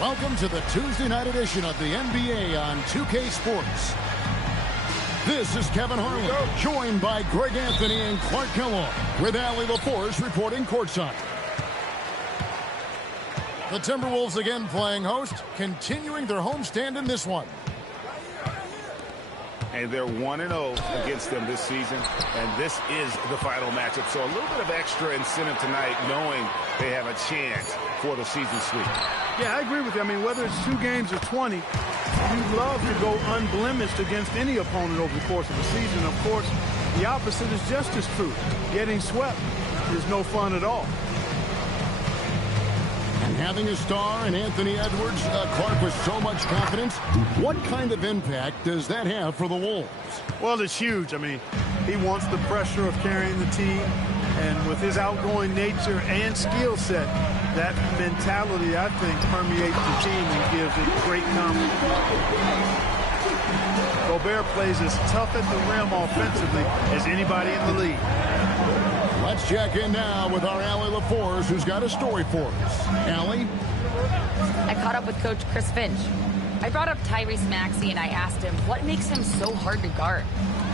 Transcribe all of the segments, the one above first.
Welcome to the Tuesday night edition of the NBA on 2K Sports. This is Kevin Harlan, joined by Greg Anthony and Clark Kellogg, with Allie LaForce reporting courtside. The Timberwolves again playing host, continuing their homestand in this one. And they're 1-0 against them this season, and this is the final matchup. So a little bit of extra incentive tonight, knowing they have a chance for the season sweep. Yeah, I agree with you. I mean, whether it's 2 games or 20, you'd love to go unblemished against any opponent over the course of the season. Of course, the opposite is just as true. Getting swept is no fun at all. And having a star in Anthony Edwards, Clark, with so much confidence, what kind of impact does that have for the Wolves? Well, it's huge. I mean, he wants the pressure of carrying the team, and with his outgoing nature and skill set, that mentality, I think, permeates the team and gives it great confidence. Gobert plays as tough at the rim offensively as anybody in the league. Let's check in now with our Allie LaForce, who's got a story for us. Allie? I caught up with Coach Chris Finch. I brought up Tyrese Maxey and I asked him what makes him so hard to guard.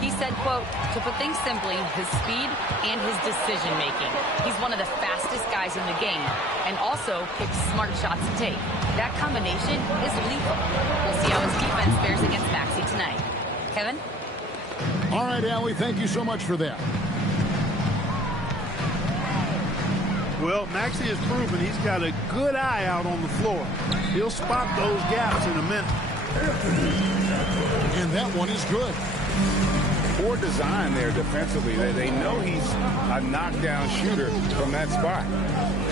He said, quote, to put things simply, his speed and his decision making. He's one of the fastest guys in the game and also picks smart shots to take. That combination is lethal. We'll see how his defense fares against Maxey tonight. Kevin? All right, Allie, thank you so much for that. Well, Maxey has proven he's got a good eye out on the floor. He'll spot those gaps in a minute. And that one is good. Poor design there defensively. They know he's a knockdown shooter from that spot.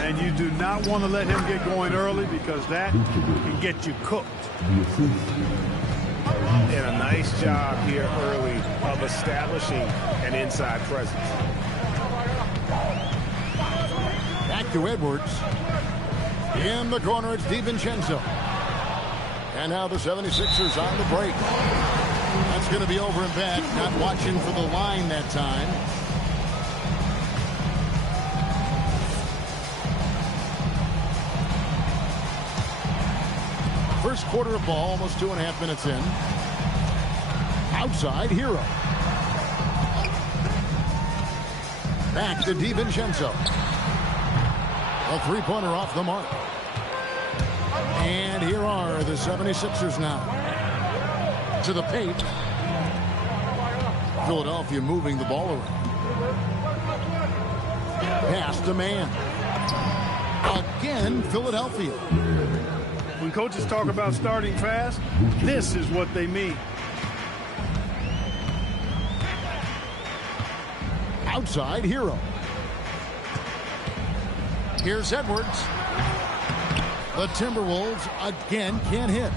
And you do not want to let him get going early because that can get you cooked. And a nice job here early of establishing an inside presence. Back to Edwards. In the corner, it's DiVincenzo. And now the 76ers on the break. That's going to be over and back. Not watching for the line that time. First quarter of ball, almost 2.5 minutes in. Outside, Hero. Back to DiVincenzo. A three-pointer off the mark. And here are the 76ers now. To the paint. Philadelphia moving the ball around. Pass to man. Again, Philadelphia. When coaches talk about starting fast, this is what they mean. Outside, Hero. Here's Edwards. The Timberwolves again can't hit.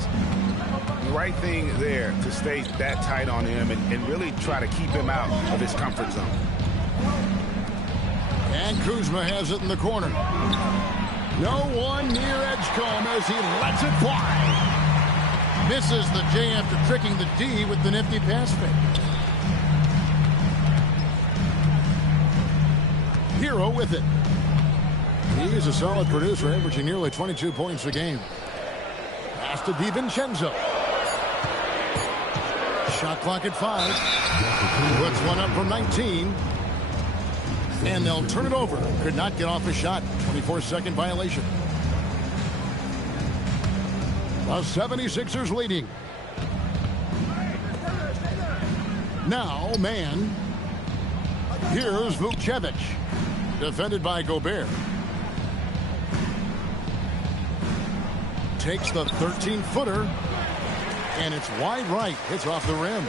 Right thing there to stay that tight on him and really try to keep him out of his comfort zone. And Kuzma has it in the corner. No one near Edgecombe as he lets it fly. Misses the J after tricking the D with the nifty pass fake. Hero with it. He is a solid producer, averaging nearly 22 points a game. Pass to DiVincenzo. Shot clock at 5. Puts one up from 19. And they'll turn it over. Could not get off a shot. 24-second violation. The 76ers leading. Now, man. Here's Vukcevic. Defended by Gobert. Takes the 13-footer. And it's wide right. Hits off the rim.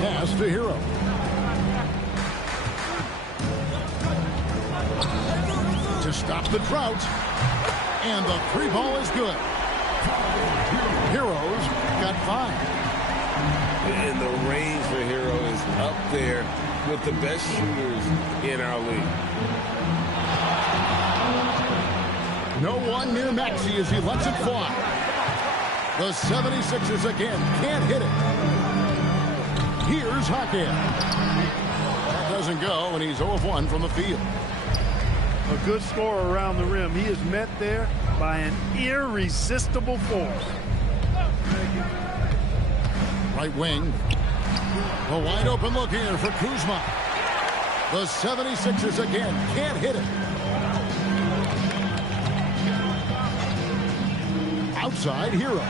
Pass to Hero. To stop the drought. And the three ball is good. Hero's got 5. And the range for Hero is up there with the best shooters in our league. No one near Maxey as he lets it fly. The 76ers again can't hit it. Here's Hackett. That doesn't go, and he's 0 of 1 from the field. a good scorer around the rim. He is met there by an irresistible force. Right wing. A wide open look here for Kuzma. The 76ers again can't hit it. Outside, Hero.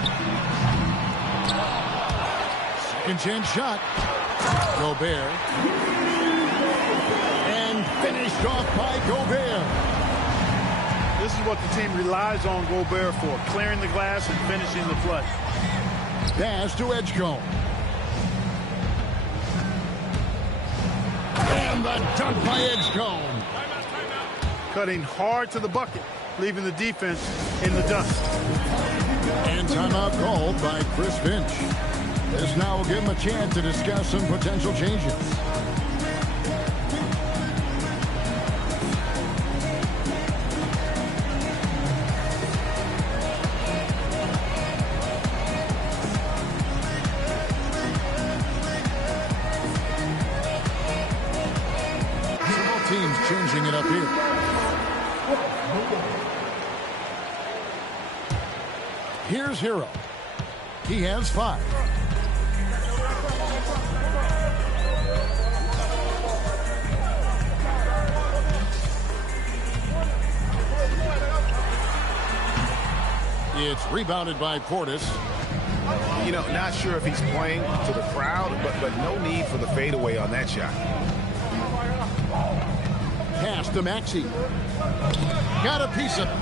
Second chance shot. Gobert. And finished off by Gobert. This is what the team relies on Gobert for, clearing the glass and finishing the play. Pass to Edgecombe. And the dunk by Edgecombe. Cutting hard to the bucket, leaving the defense in the dust. And timeout called by Chris Finch. This now will give him a chance to discuss some potential changes. Several teams changing it up here. Here's Hero. He has 5. It's rebounded by Portis. You know, not sure if he's playing to the crowd, but no need for the fadeaway on that shot. Pass to Maxey. Got a piece of it.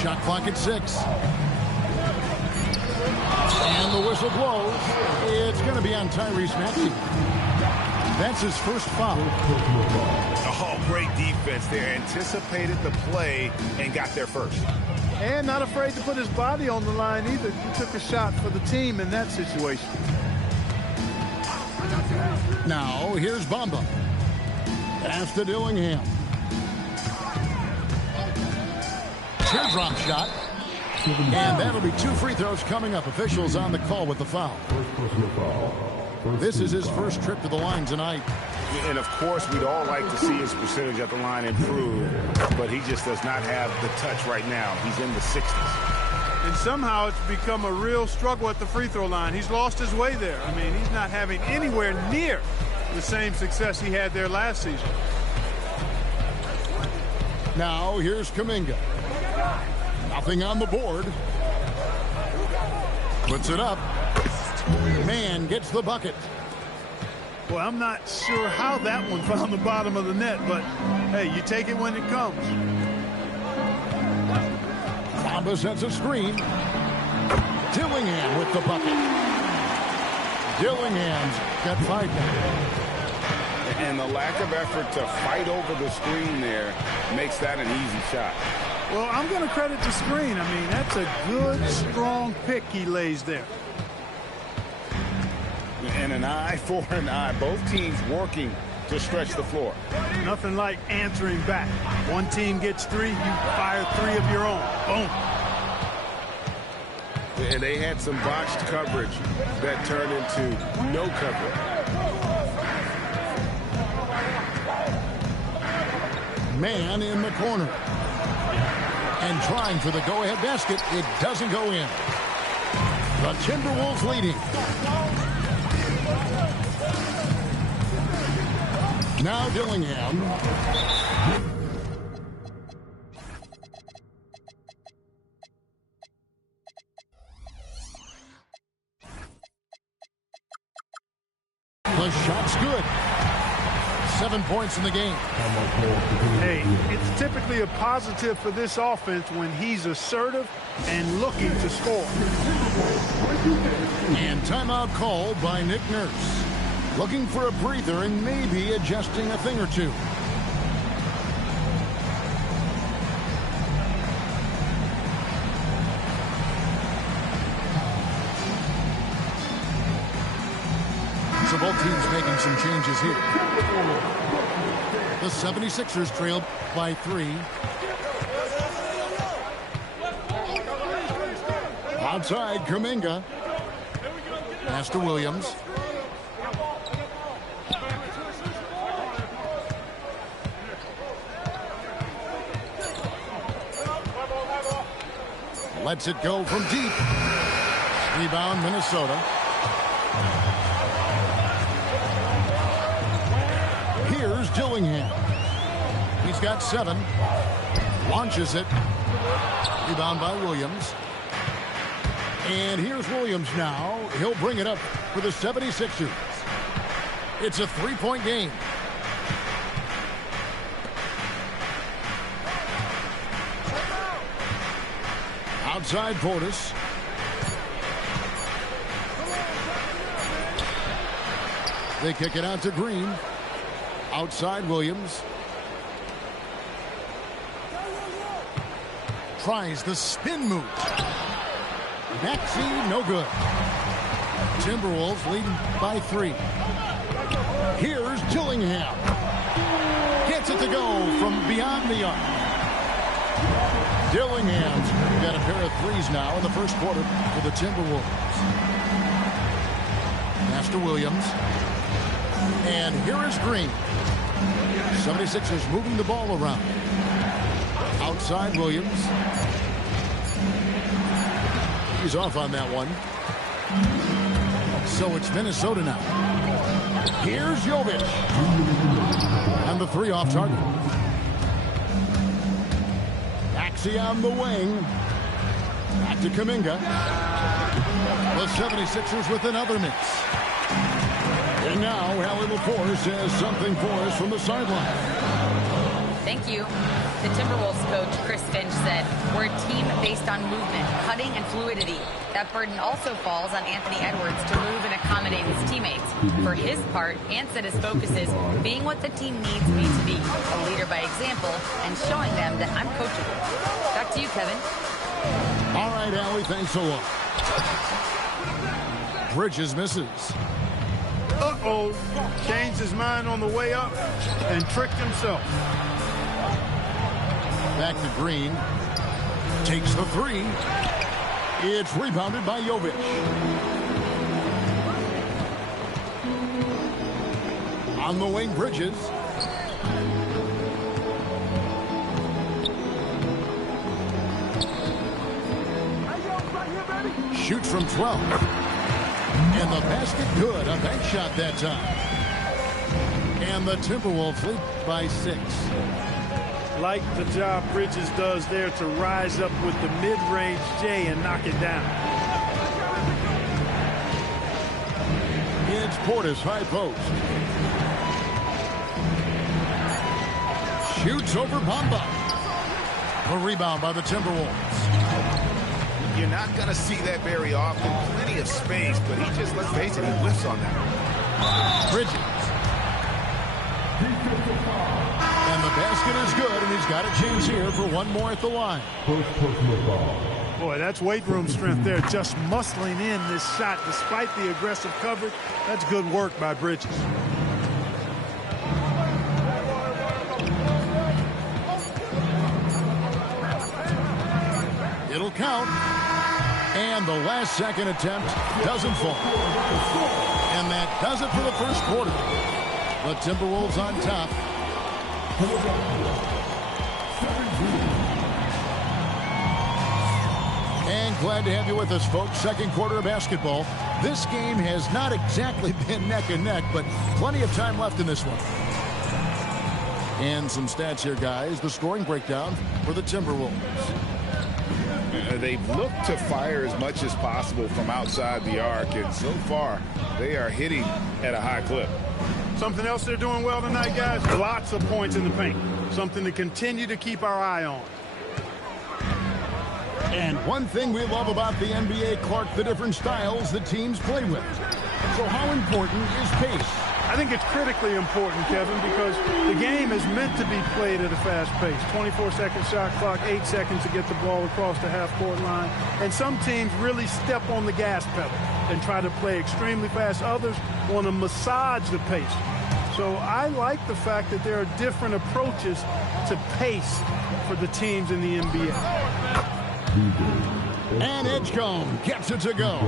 Shot clock at 6. And the whistle blows. It's going to be on Tyrese Maxey. That's his first foul. Oh, great defense there. Anticipated the play and got there first. And not afraid to put his body on the line either. He took a shot for the team in that situation. Now, here's Bamba. Pass to Dillingham. Teardrop shot. And that'll be 2 free throws coming up. Officials on the call with the foul. This is his first trip to the line tonight. And, of course, we'd all like to see his percentage at the line improve, but he just does not have the touch right now. He's in the 60s. And somehow it's become a real struggle at the free throw line. He's lost his way there. I mean, he's not having anywhere near the same success he had there last season. Now, here's Kuminga. Nothing on the board. Puts it up. Man gets the bucket. Well, I'm not sure how that one found the bottom of the net, but, hey, you take it when it comes. Bamba sets a screen. Dillingham with the bucket. Dillingham's got 5 now. And the lack of effort to fight over the screen there makes that an easy shot. Well, I'm going to credit the screen. I mean, that's a good, strong pick he lays there. And an eye for an eye. Both teams working to stretch the floor. Nothing like answering back. One team gets 3, you fire 3 of your own. Boom. And they had some botched coverage that turned into no coverage. Man in the corner. And trying for the go-ahead basket. It doesn't go in. The Timberwolves leading. Now Dillingham. The shot's good. 7 points in the game. Hey, it's typically a positive for this offense when he's assertive and looking to score. And timeout called by Nick Nurse. Looking for a breather and maybe adjusting a thing or two. So both teams making some changes here. The 76ers trailed by 3. Outside, Kuminga. Pass to Williams. Lets it go from deep. Rebound, Minnesota. Here's Dillingham. He's got 7. Launches it. Rebound by Williams. And here's Williams now. He'll bring it up for the 76ers. It's a 3-point game. Outside Portis. They kick it out to Green. Outside Williams. Tries the spin move. Maxey, no good. Timberwolves leading by 3. Here's Dillingham. Gets it to go from beyond the arc. Dillingham's got a pair of 3s now in the first quarter for the Timberwolves. Master Williams. And here is Green. 76ers moving the ball around. Outside Williams. He's off on that one. So it's Minnesota now. Here's Jovic. And the 3 off target. Maxey on the wing. Back to Kuminga. The 76ers with another miss. And now Allie LaForce says something for us from the sideline. Thank you. The Timberwolves coach, Chris Finch, said, "We're a team based on movement, cutting, and fluidity. That burden also falls on Anthony Edwards to move and accommodate his teammates. For his part, Ant said his focus is being what the team needs me to be, a leader by example, and showing them that I'm coachable." Back to you, Kevin. All right, Allie, thanks a lot. Bridges misses. Uh-oh. Changed his mind on the way up and tricked himself. Back to Green. Takes the 3. It's rebounded by Jovic. On the wing, Bridges. Shoots from 12. And the basket good. A bank shot that time. And the Timberwolves lead by 6. Like the job Bridges does there to rise up with the mid-range J and knock it down. It's Portis, high post. Shoots over Bamba. A rebound by the Timberwolves. You're not going to see that very often. Plenty of space, but he just, let's face it, he whiffs on that. Bridges. And the basket is good, and he's got a chance here for one more at the line. Boy, that's weight room strength there, just muscling in this shot despite the aggressive coverage. That's good work by Bridges. It'll count. And the last second attempt doesn't fall. And that does it for the first quarter. The Timberwolves on top. And glad to have you with us, folks. Second quarter of basketball. This game has not exactly been neck and neck, but plenty of time left in this one. And some stats here, guys. The scoring breakdown for the Timberwolves. They've looked to fire as much as possible from outside the arc, and so far they are hitting at a high clip. Something else they're doing well tonight, guys? Lots of points in the paint. Something to continue to keep our eye on. And one thing we love about the NBA, Clark, the different styles that teams play with. So how important is pace? I think it's critically important, Kevin, because the game is meant to be played at a fast pace. 24-second shot clock, 8 seconds to get the ball across the half-court line. And some teams really step on the gas pedal and try to play extremely fast. Others want to massage the pace. So I like the fact that there are different approaches to pace for the teams in the NBA. And Edgecombe gets it to go.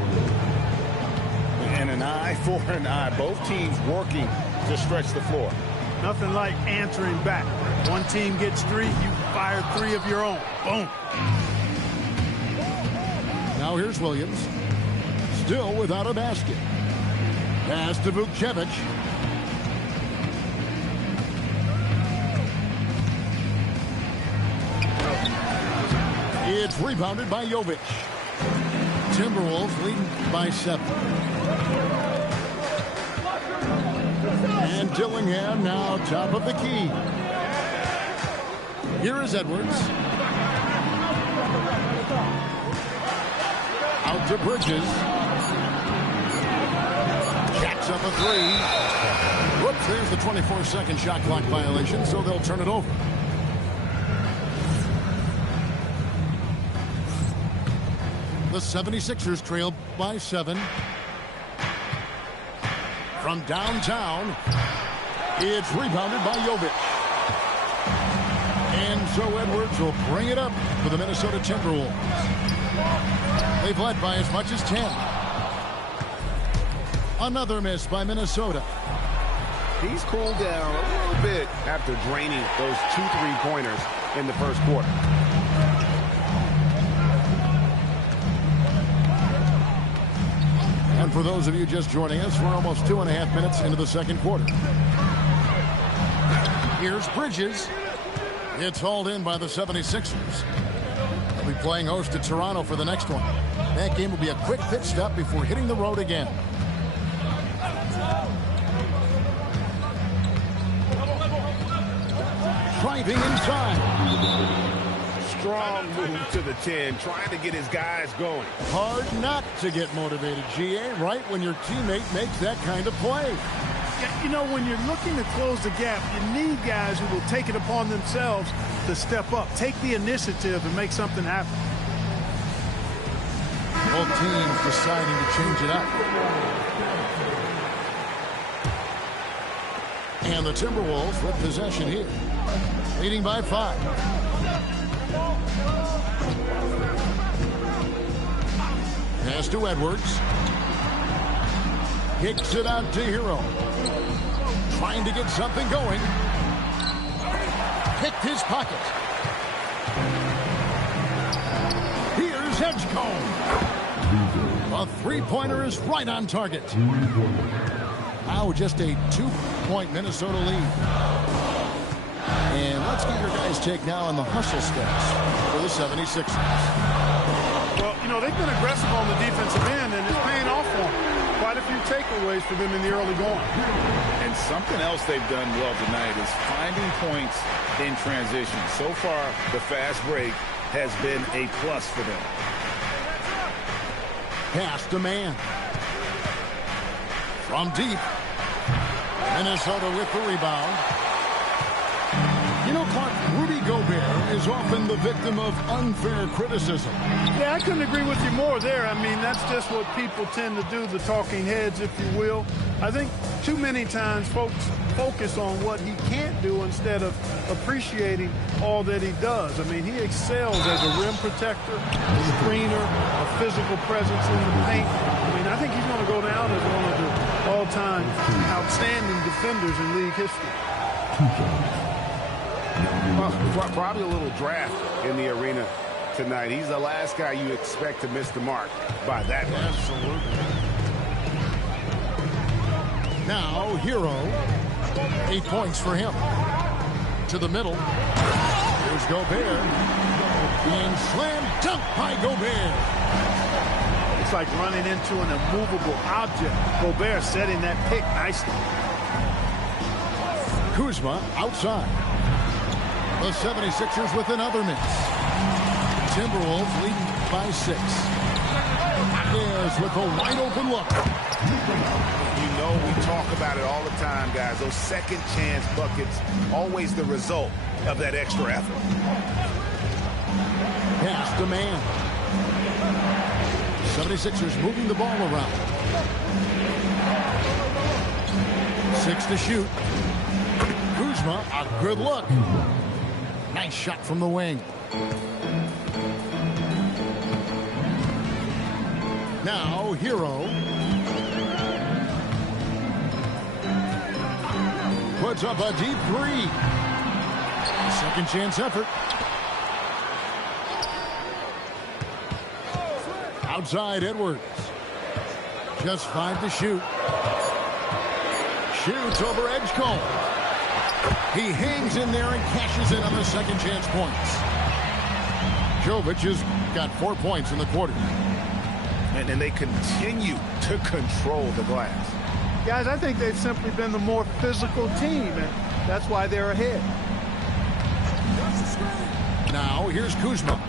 And an eye for an eye. Both teams working to stretch the floor. Nothing like answering back. One team gets 3, you fire 3 of your own. Boom. Now here's Williams. Still without a basket. Pass to Vukcevic. It's rebounded by Jovic. Timberwolves leading by 7. And Dillingham now top of the key. Here is Edwards. Out to Bridges. Jacks up a 3. Whoops, there's the 24-second shot clock violation, so they'll turn it over. The 76ers trail by 7. From downtown, it's rebounded by Jovic. And so Edwards will bring it up for the Minnesota Timberwolves. They've led by as much as 10. Another miss by Minnesota. He's cooled down a little bit after draining those 2 3-pointers in the first quarter. And for those of you just joining us, we're almost 2.5 minutes into the second quarter. Here's Bridges. It's hauled in by the 76ers. They'll be playing host to Toronto for the next one. That game will be a quick pit stop before hitting the road again. Driving inside. Strong move to the 10, trying to get his guys going. Hard not to get motivated, GA, right when your teammate makes that kind of play. You know, when you're looking to close the gap, you need guys who will take it upon themselves to step up, take the initiative, and make something happen. Both teams deciding to change it up. And the Timberwolves with possession here, leading by 5. Pass to Edwards. Kicks it out to Hero. Trying to get something going. Picked his pocket. Here's Edgecombe. A 3-pointer is right on target. Now just a 2-point Minnesota lead. And let's get your guys' take now on the hustle steps for the 76ers. Well, you know, they've been aggressive on the defensive end, and it's paying off for them. Quite a few takeaways for them in the early going. And something else they've done well tonight is finding points in transition. So far, the fast break has been a plus for them. Pass to man. From deep. Minnesota with the rebound. You know, Clark, Rudy Gobert is often the victim of unfair criticism. Yeah, I couldn't agree with you more there. I mean, that's just what people tend to do, the talking heads, if you will. I think too many times folks focus on what he can't do instead of appreciating all that he does. I mean, he excels as a rim protector, a screener, a physical presence in the paint. I mean, I think he's going to go down as one of the all-time outstanding defenders in league history. Well, probably a little draft in the arena tonight. He's the last guy you expect to miss the mark by that much. Absolutely. Now, Hero. 8 points for him. To the middle. Here's Gobert. And slam dunk by Gobert. It's like running into an immovable object. Gobert setting that pick nicely. Kuzma outside. The 76ers with another miss. Timberwolves leading by 6. There's with a wide open look. You know we talk about it all the time, guys. Those second chance buckets, always the result of that extra effort. Pass to man. 76ers moving the ball around. 6 to shoot. Kuzma, a good look. Nice shot from the wing. Now, Hero. Puts up a deep 3. Second chance effort. Outside Edwards. Just 5 to shoot. Shoots over Edgecombe. He hangs in there and cashes in on the second chance points. Jovic has got 4 points in the quarter. And they continue to control the glass. Guys, I think they've simply been the more physical team, and that's why they're ahead. Now, here's Kuzma.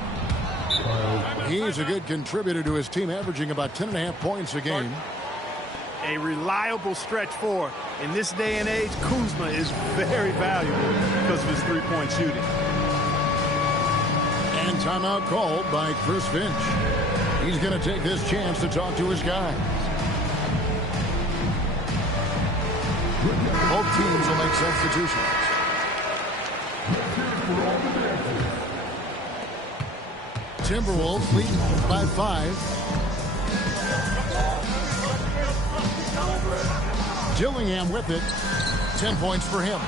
He's a good contributor to his team, averaging about 10.5 points a game. A reliable stretch forward. In this day and age, Kuzma is very valuable because of his three-point shooting. And timeout called by Chris Finch. He's going to take this chance to talk to his guys. Both teams will make substitutions. Timberwolves lead by 5. Dillingham with it. 10 points for him.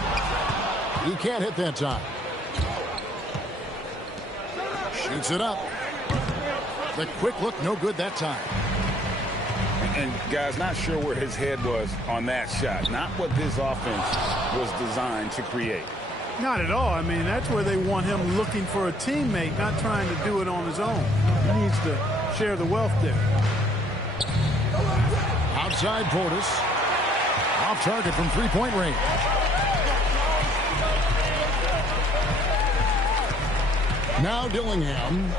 He can't hit that time. Shoots it up. The quick look, no good that time. And guys, not sure where his head was on that shot. Not what this offense was designed to create. Not at all. I mean, that's where they want him looking for a teammate, not trying to do it on his own. He needs to share the wealth there. Outside Portis. Off target from three-point range. Now Dillingham.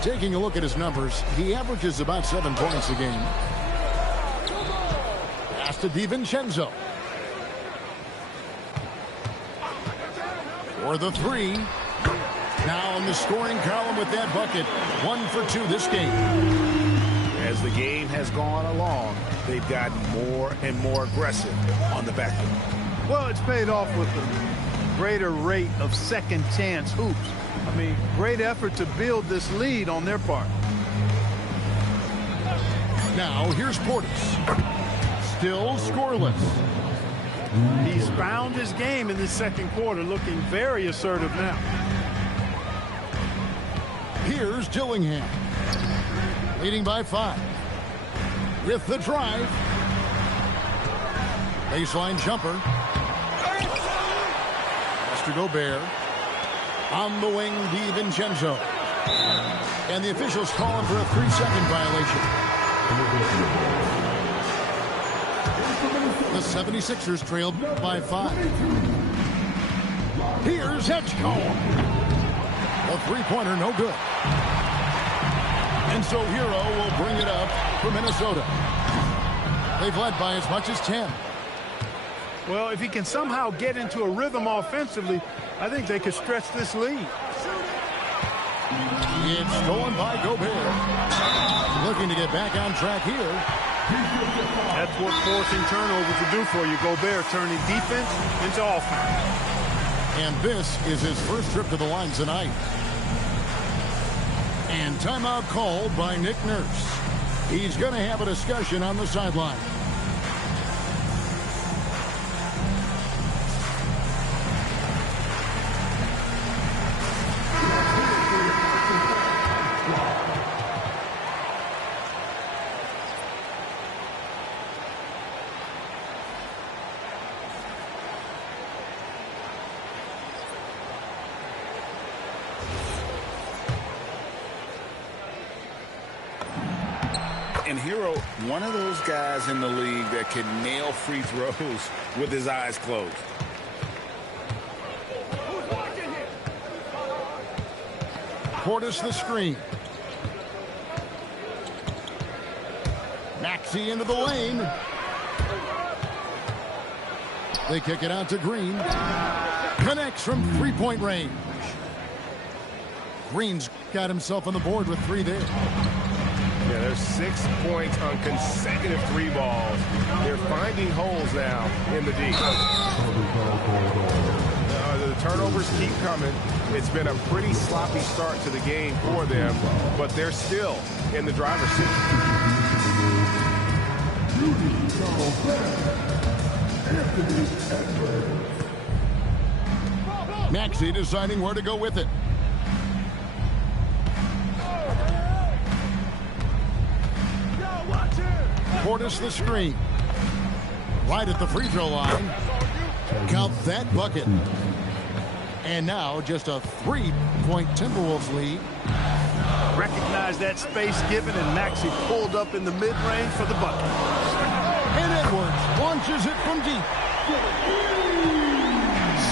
Taking a look at his numbers, he averages about 7 points a game. Pass to DiVincenzo. For the three. Now in the scoring column with that bucket. 1 for 2 this game. As the game has gone along, they've gotten more and more aggressive on the back end. Well, it's paid off with a greater rate of second chance hoops. I mean, great effort to build this lead on their part. Now, here's Portis. Still scoreless. He's found his game in the second quarter, looking very assertive now. Here's Dillingham. Leading by 5. With the drive. Baseline jumper. Mr. Gobert. On the wing, DiVincenzo. And the officials call him for a 3-second violation. The 76ers trailed by 5. Here's Edgecombe. A three-pointer, no good. And so Hero will bring it up for Minnesota. They've led by as much as 10. Well, if he can somehow get into a rhythm offensively, I think they could stretch this lead. It's stolen by Gobert. Looking to get back on track here. That's what forcing turnovers will do for you. Gobert turning defense into offense. And this is his first trip to the line tonight. And timeout called by Nick Nurse. He's going to have a discussion on the sideline. And Hero, one of those guys in the league that can nail free throws with his eyes closed. Portis the screen. Maxey into the lane. They kick it out to Green. Connects from three-point range. Green's got himself on the board with 3 there. Yeah, there's 6 points on consecutive 3 balls. They're finding holes now in the D. The turnovers keep coming. It's been a pretty sloppy start to the game for them, but they're still in the driver's seat. Maxey deciding where to go with it. Portis the screen. Right at the free throw line. Count that bucket. And now just a 3-point Timberwolves lead. Recognize that space given, and Maxey pulled up in the mid-range for the bucket. And Edwards launches it from deep.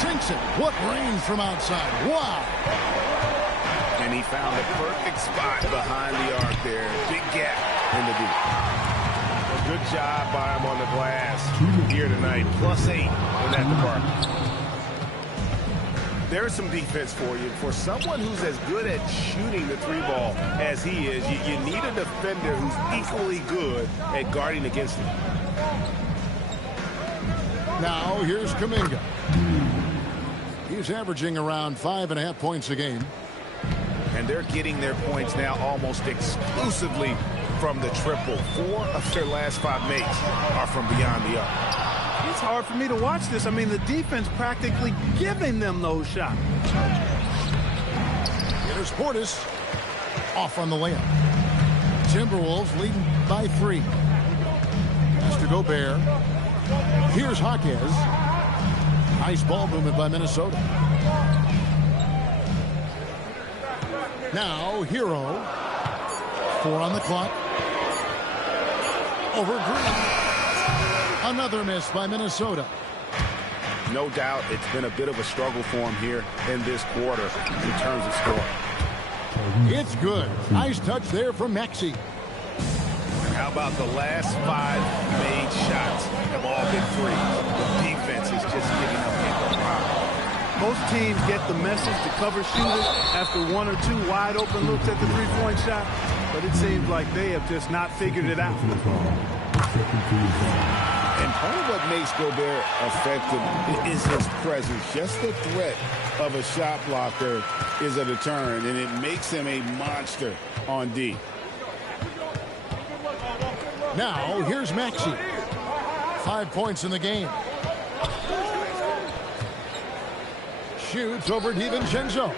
Sinks it. What range from outside. Wow. And he found the perfect spot behind the arc there. Big gap in the deep. Good job by him on the glass here tonight. +8 in that department. There's some defense for you. For someone who's as good at shooting the three ball as he is, you need a defender who's equally good at guarding against him. Now here's Kuminga. He's averaging around 5.5 points a game. And they're getting their points now almost exclusively from the triple. 4 of their last 5 makes are from beyond the arc. It's hard for me to watch this. I mean, the defense practically giving them those shots. Here's Portis. Off on the layup. Timberwolves leading by 3. Has to Gobert. Here's Jaquez. Nice ball movement by Minnesota. Now, Hero. 4 on the clock. Over Green. Another miss by Minnesota. No doubt it's been a bit of a struggle for him here in this quarter in terms of scoring. It's good. Nice touch there from Maxey. How about the last 5 made shots have all been free? The defense is just giving up a lot. Most teams get the message to cover shooters after 1 or 2 wide open looks at the three-point shot, but it seems like they have just not figured it out. And part of what makes Gobert effective is his presence. Just the threat of a shot blocker is a deterrent, and it makes him a monster on D. Now, here's Maxey. 5 points in the game. Shoots over DiVincenzo.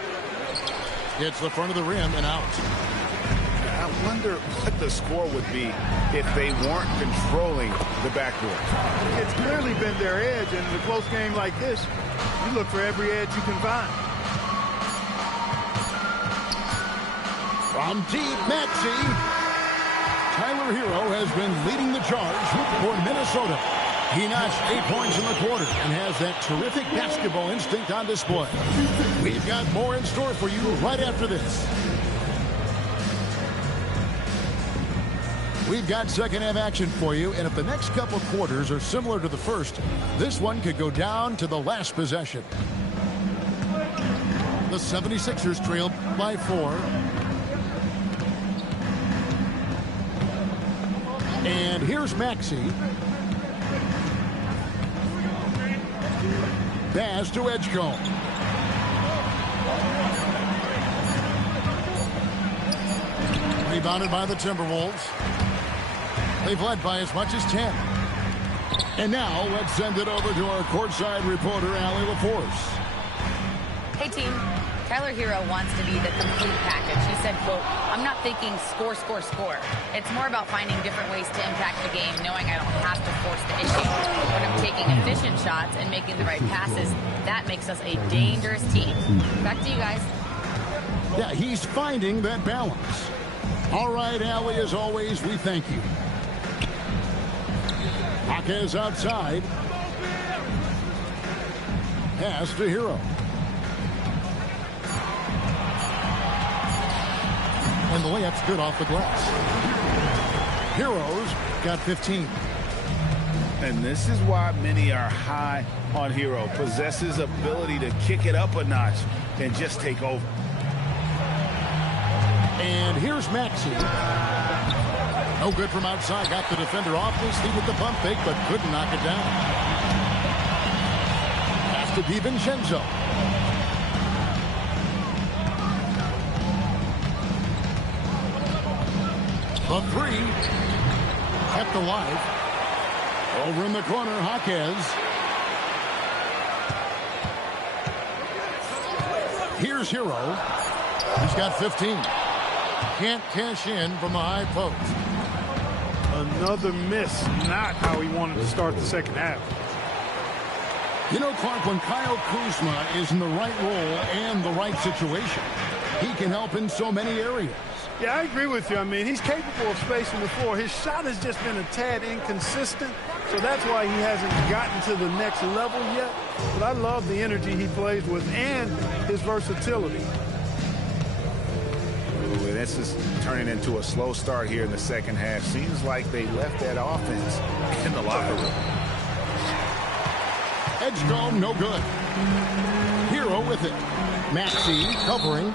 Hits the front of the rim and out. I wonder what the score would be if they weren't controlling the backboard. It's clearly been their edge, and in a close game like this, you look for every edge you can find. From deep, Maxey. Tyler Hero has been leading the charge for Minnesota. He notched 8 points in the quarter and has that terrific basketball instinct on display. We've got more in store for you right after this. We've got second half action for you, and if the next couple of quarters are similar to the first, this one could go down to the last possession. The 76ers trail by 4. And here's Maxey. Pass to Edgecombe. Rebounded by the Timberwolves. They've led by as much as 10. And now let's send it over to our courtside reporter, Allie LaForce. Hey, team. Tyler Hero wants to be the complete package. He said, quote, "I'm not thinking score, score, score. It's more about finding different ways to impact the game, knowing I don't have to force the issue. When I'm taking efficient shots and making the right passes, that makes us a dangerous team." Back to you guys. Yeah, he's finding that balance. All right, Allie, as always, we thank you. Jaquez outside. Pass to Hero. And the layup's good off the glass. Hero's got 15. And this is why many are high on Hero. Possesses ability to kick it up a notch and just take over. And here's Maxey. No good from outside. Got the defender off his feet with the pump fake, but couldn't knock it down. Pass to DiVincenzo. The 3 kept alive. Over in the corner, Jaquez. Here's Hero. He's got 15. Can't cash in from the high post. Another miss. Not how he wanted to start the second half. You know, Clark, when Kyle Kuzma is in the right role and the right situation, he can help in so many areas. Yeah, I agree with you. I mean, he's capable of spacing the floor. His shot has just been a tad inconsistent, so that's why he hasn't gotten to the next level yet. But I love the energy he plays with and his versatility. Ooh, this is turning into a slow start here in the second half. Seems like they left that offense in the locker room. Edgecombe, no good. Hero with it. Maxey covering.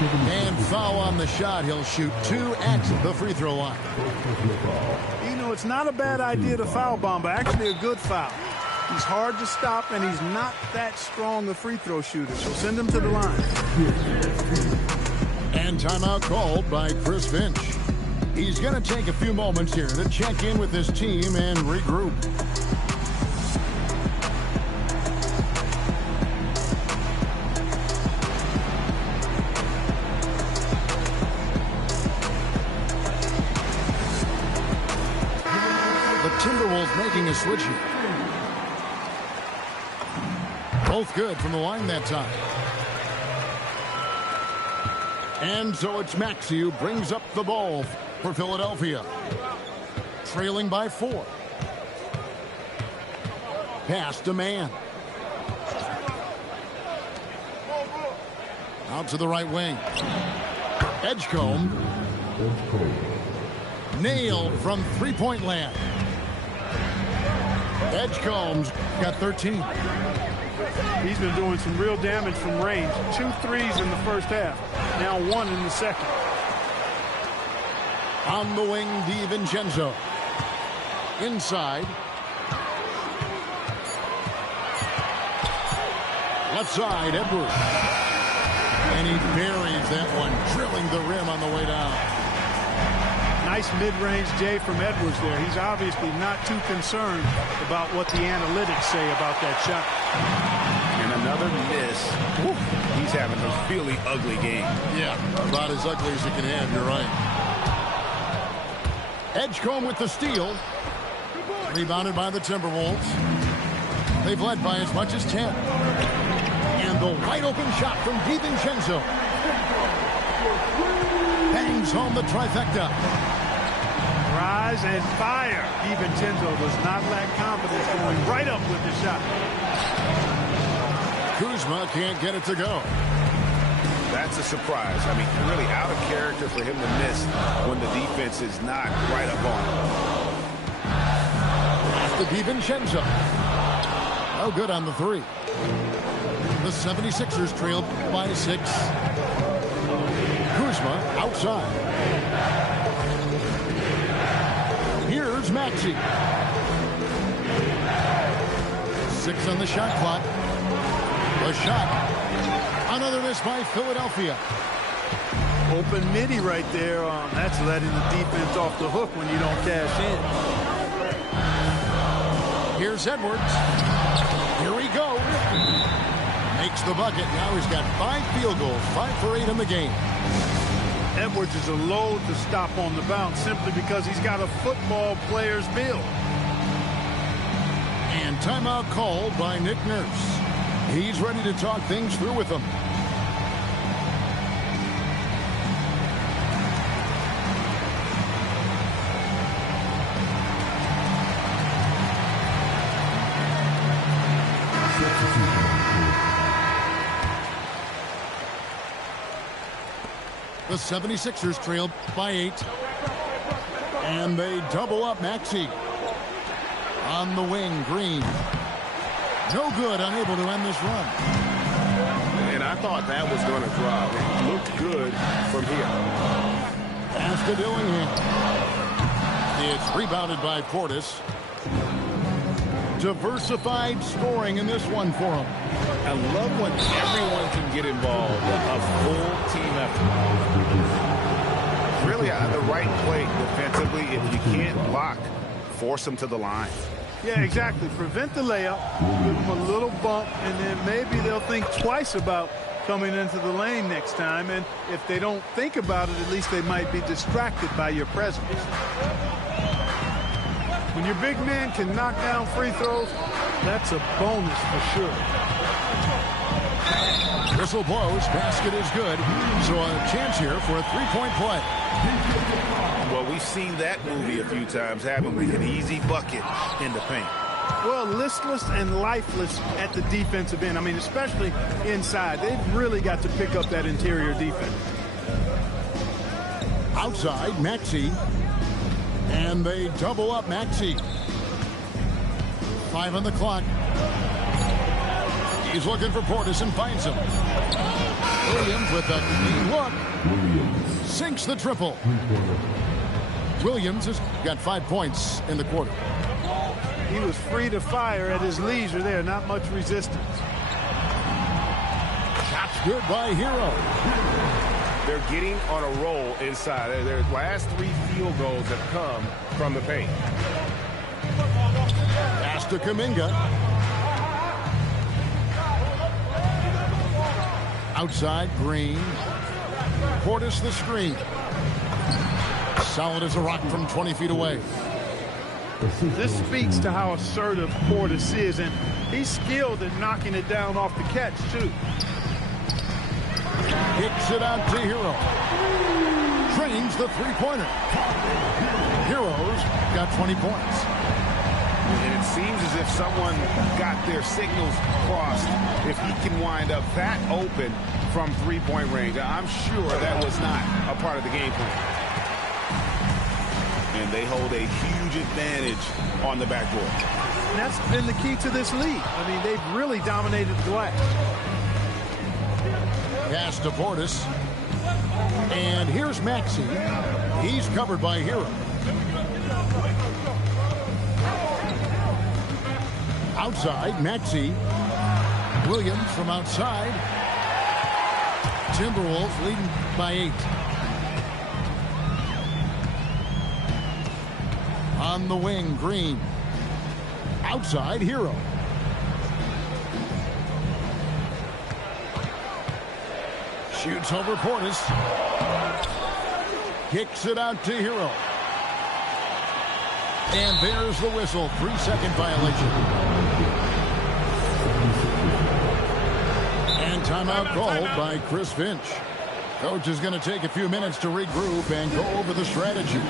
And foul on the shot. He'll shoot 2 at the free throw line. You know, it's not a bad idea to foul Bamba. Actually a good foul. He's hard to stop, and he's not that strong a free throw shooter. So send him to the line. And timeout called by Chris Finch. He's going to take a few moments here to check in with his team and regroup. Timberwolves making a switch here. Both good from the line that time. And so it's Maxey who brings up the ball for Philadelphia. Trailing by 4. Pass to man. Out to the right wing. Edgecombe. Nailed from three-point land. Edgecombe's got 13. He's been doing some real damage from range. 2 threes in the first half. Now 1 in the second. On the wing, DiVincenzo. Inside. Left side, Edwards. And he buries that one, drilling the rim on the way down. Nice mid-range J from Edwards there. He's obviously not too concerned about what the analytics say about that shot. And another miss. Woo. He's having a really ugly game. Yeah, about as ugly as it can have, you're right. Edgecombe with the steal. Rebounded by the Timberwolves. They've led by as much as 10. And the wide open shot from DiVincenzo. Bangs home the trifecta. Rise and fire. DiVincenzo does not lack confidence, going right up with the shot. Kuzma can't get it to go. That's a surprise. I mean, really out of character for him to miss when the defense is not right up on him. After DiVincenzo. No good on the 3. The 76ers trailed by 6. Kuzma outside. Here's Maxey. 6 on the shot clock. The shot. Another miss by Philadelphia. Open midi right there. That's letting the defense off the hook when you don't cash in. Here's Edwards. Here he goes. Makes the bucket. Now he's got 5 field goals. 5 for 8 in the game. Edwards is a load to stop on the bounce simply because he's got a football player's build. And timeout called by Nick Nurse. He's ready to talk things through with them. The 76ers trailed by 8. And they double up Maxey. On the wing, Green. No good, unable to end this run. And I thought that was going to drop. It looked good from here. Pass to Dillingham. It's rebounded by Portis. Diversified scoring in this one for him. I love when everyone can get involved. A full team effort. Really on the right play defensively. If you can't block, force them to the line. Yeah, exactly. Prevent the layup, give them a little bump, and then maybe they'll think twice about coming into the lane next time. And if they don't think about it, at least they might be distracted by your presence. When your big man can knock down free throws, that's a bonus for sure. Whistle blows. Basket is good. So a chance here for a three-point play. Well, we've seen that movie a few times, haven't we? An easy bucket in the paint. Well, listless and lifeless at the defensive end. I mean, especially inside. They've really got to pick up that interior defense. Outside, Maxey. And they double up Maxey. 5 on the clock. He's looking for Portis and finds him. Williams with a clean look. Sinks the triple. Williams has got 5 points in the quarter. He was free to fire at his leisure there. Not much resistance. Shot's good by Hero. They're getting on a roll inside. Their last 3 field goals have come from the paint. Pass to Kuminga. Outside, Green. Portis the screen. Solid as a rock from 20 feet away. This speaks to how assertive Portis is, and he's skilled at knocking it down off the catch, too. Kicks it out to Hero. Drains the three-pointer. Hero's got 20 points. And it seems as if someone got their signals crossed. If he can wind up that open from three-point range, I'm sure that was not a part of the game plan. And they hold a huge advantage on the backboard. And that's been the key to this league. I mean, they've really dominated the glass. Pass to Portis. And here's Maxey. He's covered by Hero. Outside, Maxey. Williams from outside. Timberwolves leading by 8. On the wing, Green. Outside, Hero. Shoots over Portis. Kicks it out to Hero. And there's the whistle. 3-second violation. And timeout called by Chris Finch. Coach is going to take a few minutes to regroup and go over the strategy.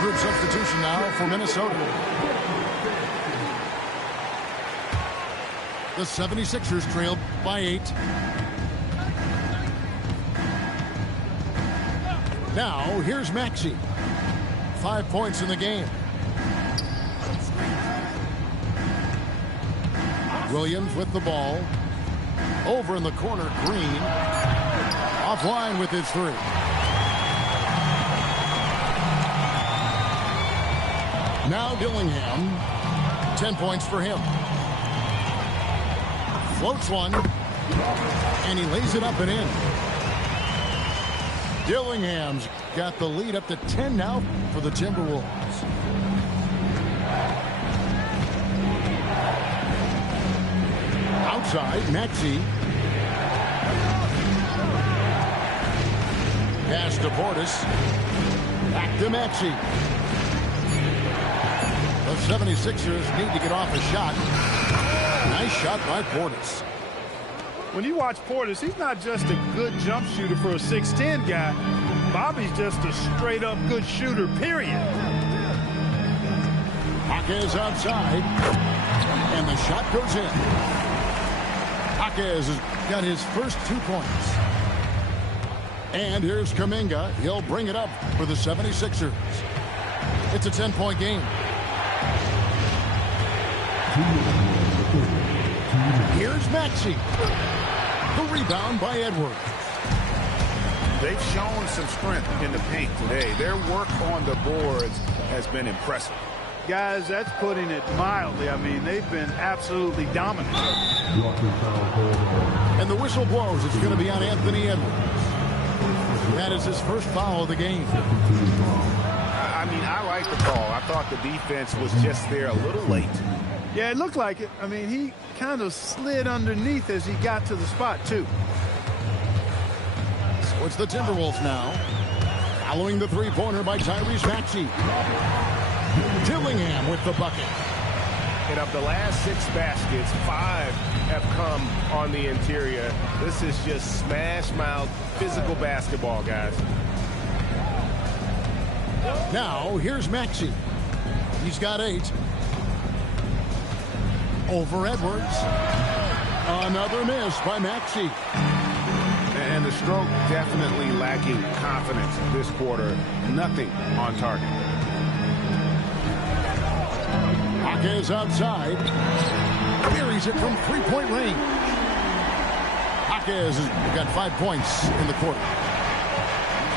Group substitution now for Minnesota. The 76ers trailed by 8. Now, here's Maxey. 5 points in the game. Williams with the ball. Over in the corner, Green. Offline with his 3. Now Dillingham, 10 points for him. Floats one, and he lays it up and in. Dillingham's got the lead up to 10 now for the Timberwolves. Outside, Maxey. Pass to Portis. Back to Maxey. The 76ers need to get off a shot. Nice shot by Portis. When you watch Portis, he's not just a good jump shooter for a 6'10 guy. Bobby's just a straight-up good shooter, period. Jaquez outside, and the shot goes in. Jaquez has got his first 2 points. And here's Kuminga. He'll bring it up for the 76ers. It's a 10-point game. Here's Maxey. The rebound by Edwards. They've shown some strength in the paint today. Their work on the boards has been impressive. Guys, that's putting it mildly. I mean, they've been absolutely dominant. And the whistle blows. It's going to be on Anthony Edwards. That is his first foul of the game. I mean, I like the call. I thought the defense was just there a little late. Yeah, it looked like it. I mean, he kind of slid underneath as he got to the spot, too. So it's the Timberwolves now. Following the three-pointer by Tyrese Maxey. Dillingham with the bucket. And of the last 6 baskets, 5 have come on the interior. This is just smash-mouth physical basketball, guys. Now, here's Maxey. He's got 8. Over Edwards. Another miss by Maxey. And the stroke definitely lacking confidence this quarter. Nothing on target. Jaquez outside. Buries it from three-point range. Jaquez has got 5 points in the quarter.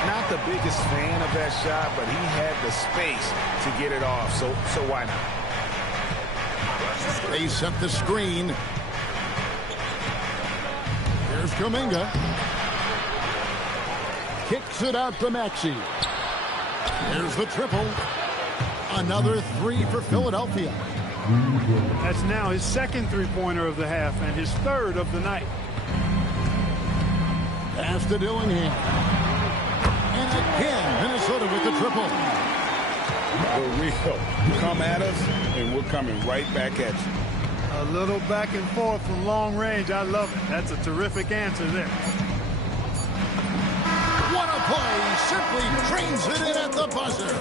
Not the biggest fan of that shot, but he had the space to get it off, so why not? They set the screen. Here's Kuminga. Kicks it out to Maxey. Here's the triple. Another 3 for Philadelphia. That's now his second three-pointer of the half and his third of the night. Pass to Dillingham. And again, Minnesota with the triple. We're real. Come at us, and we're coming right back at you. A little back and forth from long range. I love it. That's a terrific answer there. What a play. Simply trains it in at the buzzer.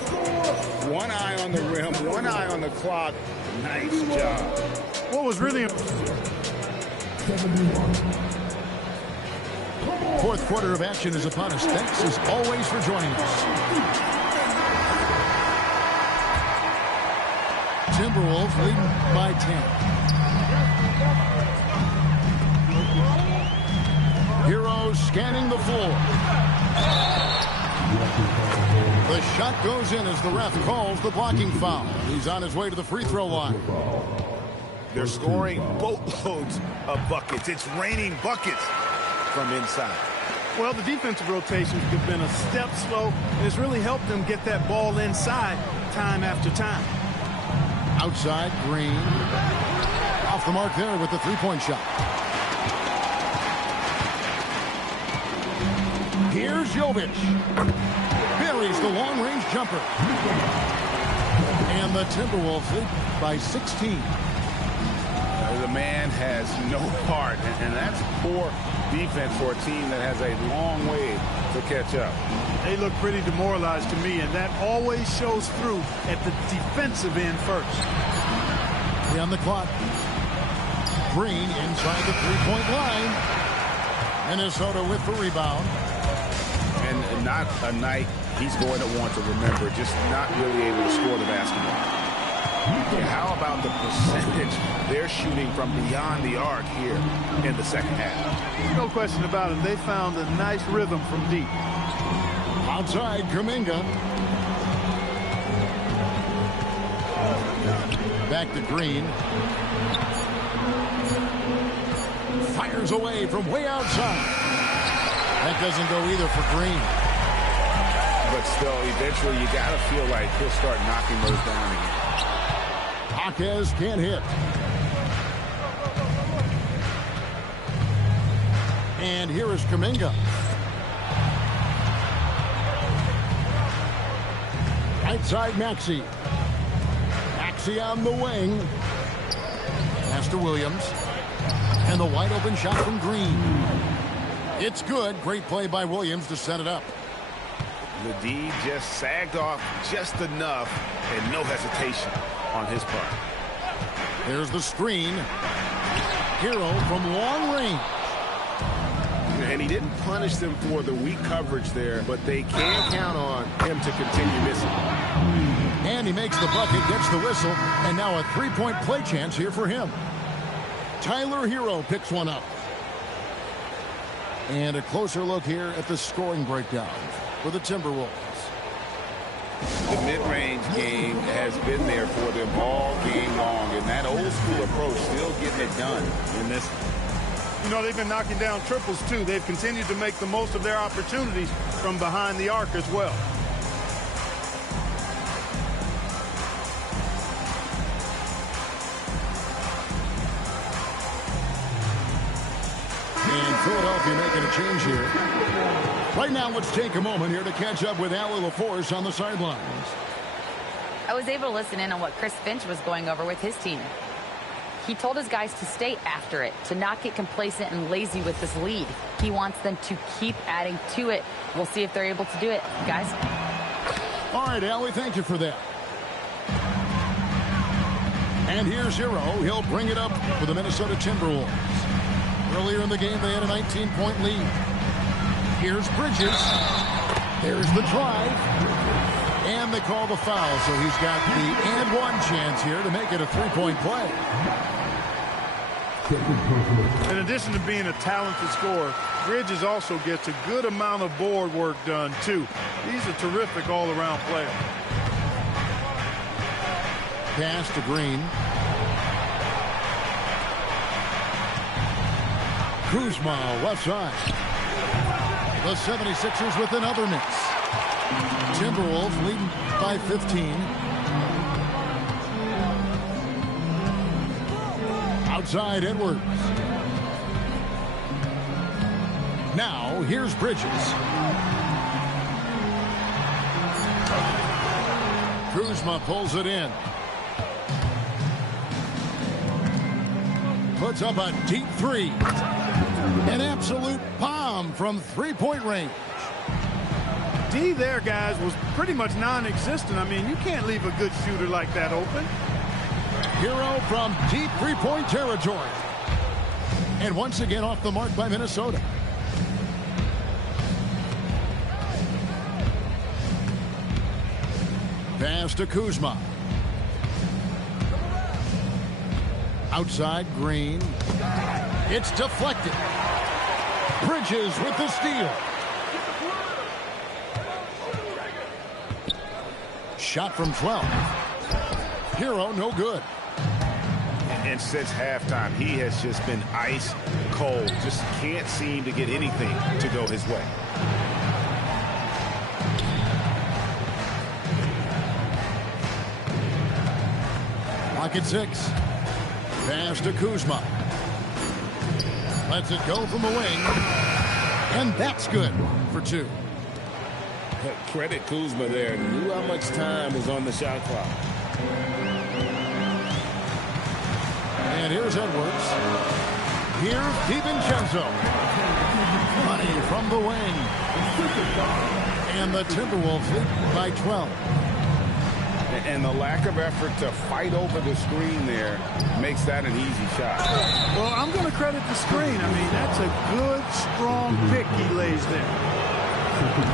One eye on the rim, one eye on the clock. Nice job. What was really... Fourth quarter of action is upon us. Thanks as always for joining us. Timberwolves leading by 10. Heroes scanning the floor. The shot goes in as the ref calls the blocking foul. He's on his way to the free throw line. They're scoring boatloads of buckets. It's raining buckets from inside. Well, the defensive rotations have been a step slow, and it's really helped them get that ball inside time after time. Outside, Green. Off the mark there with the three-point shot. Here's Jovic. Buries the long-range jumper. And the Timberwolves lead by 16. The man has no heart, and that's poor defense for a team that has a long way to catch up. They look pretty demoralized to me, and that always shows through at the defensive end first. On the clock. Green inside the three-point line. Minnesota with the rebound. And not a night he's going to want to remember, just not really able to score the basketball. And how about the percentage they're shooting from beyond the arc here in the second half? No question about it. They found a nice rhythm from deep. Outside, Kuminga. Back to Green. Fires away from way outside. That doesn't go either for Green. But still, eventually you got to feel like he'll start knocking those down again. Jaquez can't hit. And here is Kuminga. Right side, Maxey. Maxey on the wing. Pass to Williams. And the wide open shot from Green. It's good. Great play by Williams to set it up. The D just sagged off just enough and no hesitation on his part. There's the screen. Hero from long range. And he didn't punish them for the weak coverage there, but they can count on him to continue missing. And he makes the bucket, gets the whistle, and now a three-point play chance here for him. Tyler Hero picks one up. And a closer look here at the scoring breakdown for the Timberwolves. The mid-range game has been there for them all game long, and that old-school approach still getting it done in this. You know, they've been knocking down triples, too. They've continued to make the most of their opportunities from behind the arc as well. Philadelphia making a change here. Right now, let's take a moment here to catch up with Allie LaForce on the sidelines. I was able to listen in on what Chris Finch was going over with his team. He told his guys to stay after it, to not get complacent and lazy with this lead. He wants them to keep adding to it. We'll see if they're able to do it, guys. All right, Allie, thank you for that. And here's Hero. He'll bring it up for the Minnesota Timberwolves. Earlier in the game, they had a 19-point lead. Here's Bridges. There's the drive. And they call the foul, so he's got the and one chance here to make it a three-point play. In addition to being a talented scorer, Bridges also gets a good amount of board work done, too. He's a terrific all-around player. Pass to Green. Kuzma, left side. The 76ers with another miss. Timberwolves leading by 15. Outside Edwards. Now, here's Bridges. Kuzma pulls it in. Puts up a deep three. An absolute bomb from three-point range. D there, guys, was pretty much non-existent. I mean, you can't leave a good shooter like that open. Hero from deep three-point territory. And once again off the mark by Minnesota. Pass to Kuzma. Outside Green. It's deflected. Bridges with the steal. Shot from 12. Hero, no good. And since halftime, he has just been ice cold. Just can't seem to get anything to go his way. Pocket 6. Pass to Kuzma. Lets it go from the wing. And that's good for 2. Credit Kuzma there. Knew how much time was on the shot clock. And here's Edwards. Here's DiVincenzo. Money from the wing. And the Timberwolves lead by 12. And the lack of effort to fight over the screen there makes that an easy shot. Well, I'm going to credit the screen. I mean, that's a good, strong pick he lays there.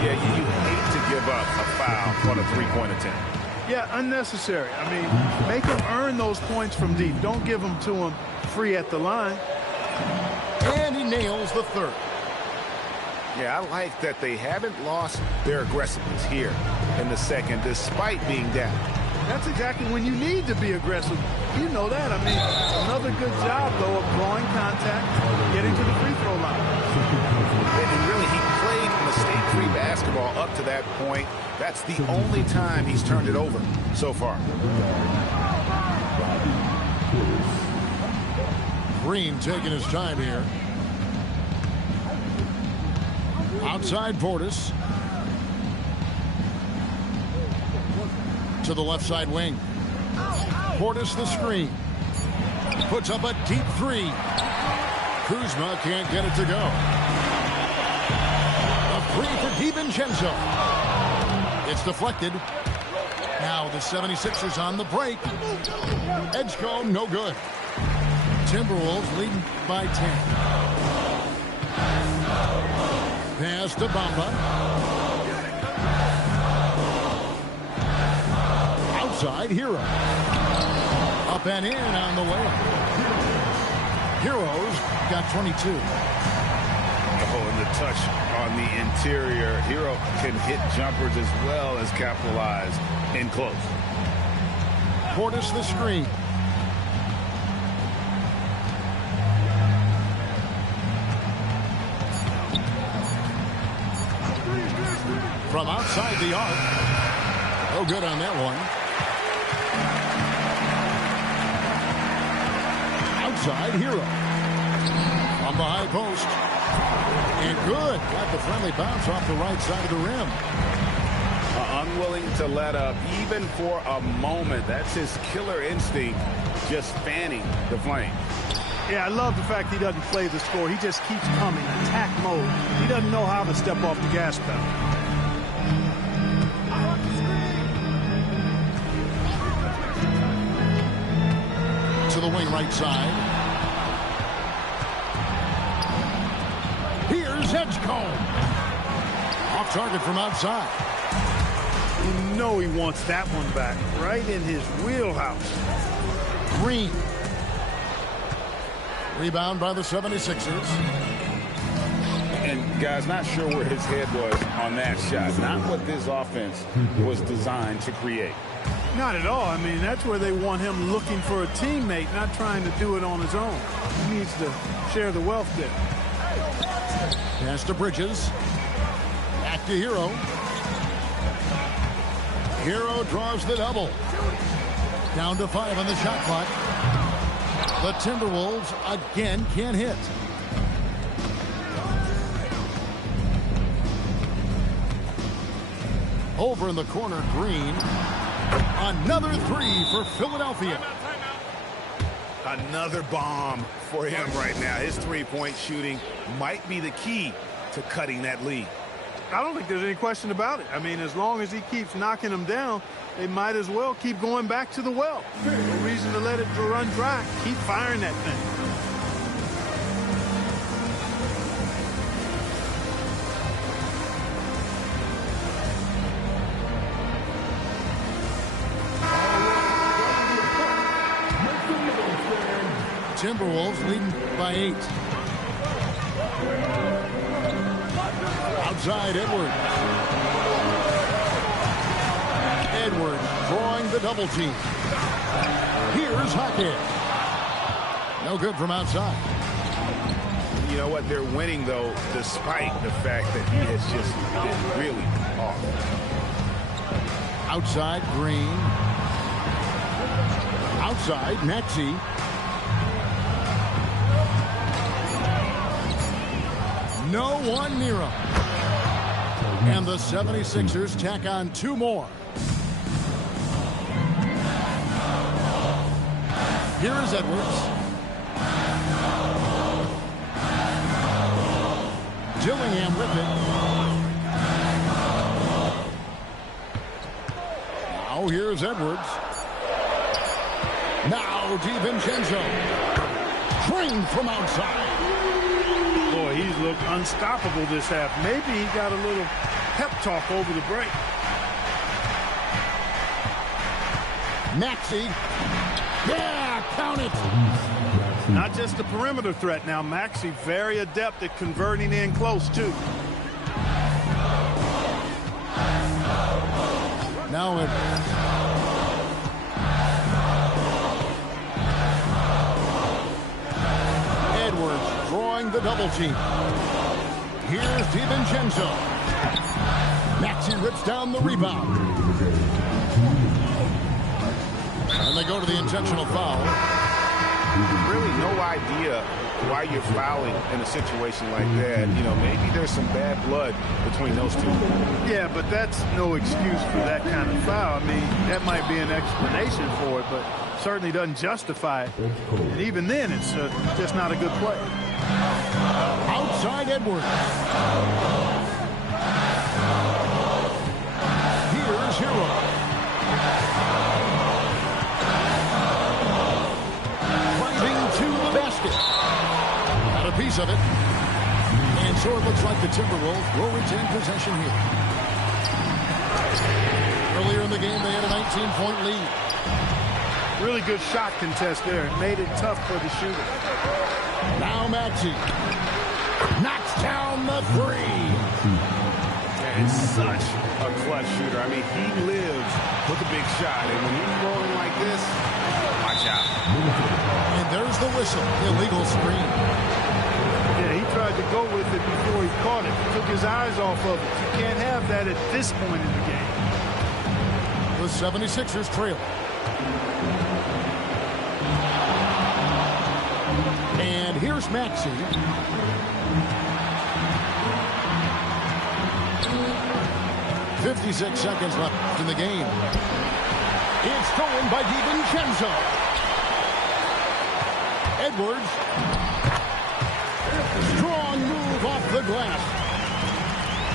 Yeah, you hate to give up a foul on a three-point attempt. Yeah, unnecessary. I mean, make him earn those points from deep. Don't give them to him free at the line. And he nails the third. Yeah, I like that they haven't lost their aggressiveness here in the second, despite being down. That's exactly when you need to be aggressive. You know that. I mean, another good job, though, of drawing contact, getting to the free throw line. And really, he played mistake-free basketball up to that point. That's the only time he's turned it over so far. Green taking his time here. Outside Portis. To the left side wing. Portis the screen. Puts up a deep three. Kuzma can't get it to go. A three for DiVincenzo. It's deflected. Now the 76ers on the break. Edgecombe, no good. Timberwolves leading by 10. Pass to Bamba. Outside, Hero. Up and in on the way. Hero's got 22. Oh, and the touch on the interior. Hero can hit jumpers as well as capitalize in close. Portis the screen. From outside the arc. No good on that one. Outside Hero. From the high post. And good. Got the friendly bounce off the right side of the rim. Unwilling to let up even for a moment. That's his killer instinct, just fanning the flame. Yeah, I love the fact he doesn't play the score. He just keeps coming, attack mode. He doesn't know how to step off the gas pedal. To the wing right side. Here's Edgecombe. Off target from outside. You know he wants that one back, right in his wheelhouse. Green. Rebound by the 76ers. And, guys, not sure where his head was on that shot. Not what this offense was designed to create. Not at all. I mean, that's where they want him looking for a teammate, not trying to do it on his own. He needs to share the wealth there. Pass to Bridges. Back to Hero. Hero draws the double. Down to 5 on the shot clock. The Timberwolves again can't hit. Over in the corner, Green. Another three for Philadelphia. Another bomb for him right now. His three-point shooting might be the key to cutting that lead. I don't think there's any question about it. I mean, as long as he keeps knocking them down, they might as well keep going back to the well. No reason to let it run dry. Keep firing that thing. Timberwolves leading by 8. Outside, Edwards. Edwards drawing the double team. Here's Hackett. No good from outside. You know what? They're winning, though, despite the fact that he has just been really off. Outside, Green. Outside, Maxey. No one near him. And the 76ers tack on 2 more. Here is Edwards. Dillingham with it. Now here's Edwards. Now DiVincenzo. Trained from outside. Boy, he's looked unstoppable this half. Maybe he got a little pep talk over the break. Maxey. Yeah, count it. Not just a perimeter threat now. Maxey very adept at converting in close, too. Now Edwards. Edwards drawing the double team. Here's DiVincenzo. Maxey rips down the rebound. And they go to the intentional foul. Really no idea why you're fouling in a situation like that. You know, maybe there's some bad blood between those two. Yeah, but that's no excuse for that kind of foul. I mean, that might be an explanation for it, but certainly doesn't justify it. And even then, it's just not a good play. Outside Edwards. Here's Hero. Driving to the basket. Got a piece of it. And so it looks like the Timberwolves will retain possession here. Earlier in the game, they had a 19-point lead. Really good shot contest there. It made it tough for the shooter. Now Maxey knocks down the 3. And such a clutch shooter. I mean, he lives with a big shot. And when he's rolling like this, watch out. And there's the whistle. Illegal screen. Yeah, he tried to go with it before he caught it. Took his eyes off of it. You can't have that at this point in the game. The 76ers trail. And here's Maxey. 56 seconds left in the game. It's stolen by DiVincenzo. Edwards. Strong move off the glass.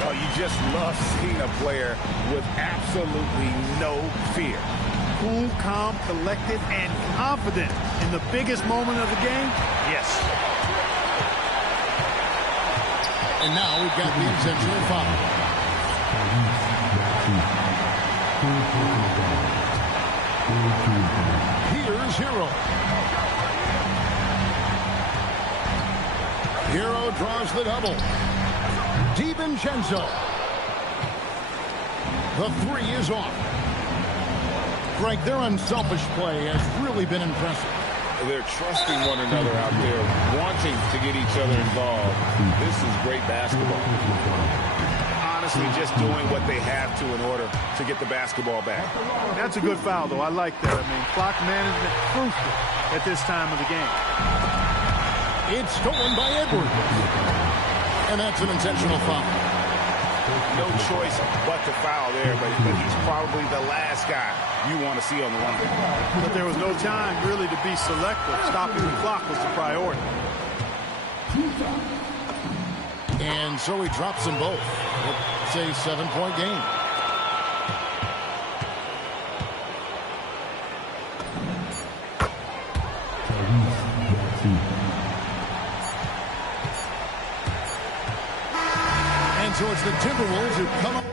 Oh, you just love seeing a player with absolutely no fear. Cool, calm, collected, and confident in the biggest moment of the game. Yes. And now we've got the intentional foul. Here's Hero. Hero draws the double. DiVincenzo. The three is off. Greg, their unselfish play has really been impressive. They're trusting one another out there, wanting to get each other involved. This is great basketball. Honestly, just doing what they have to in order to get the basketball back. That's a good foul, though. I like that. I mean, clock management crucial at this time of the game. It's stolen by Edwards. And that's an intentional foul. No choice but to foul there, but he's probably the last guy you want to see on the line. But there was no time really to be selective. Stopping the clock was the priority. And so he drops them both. It's a 7-point game. And so it's the Timberwolves who come up.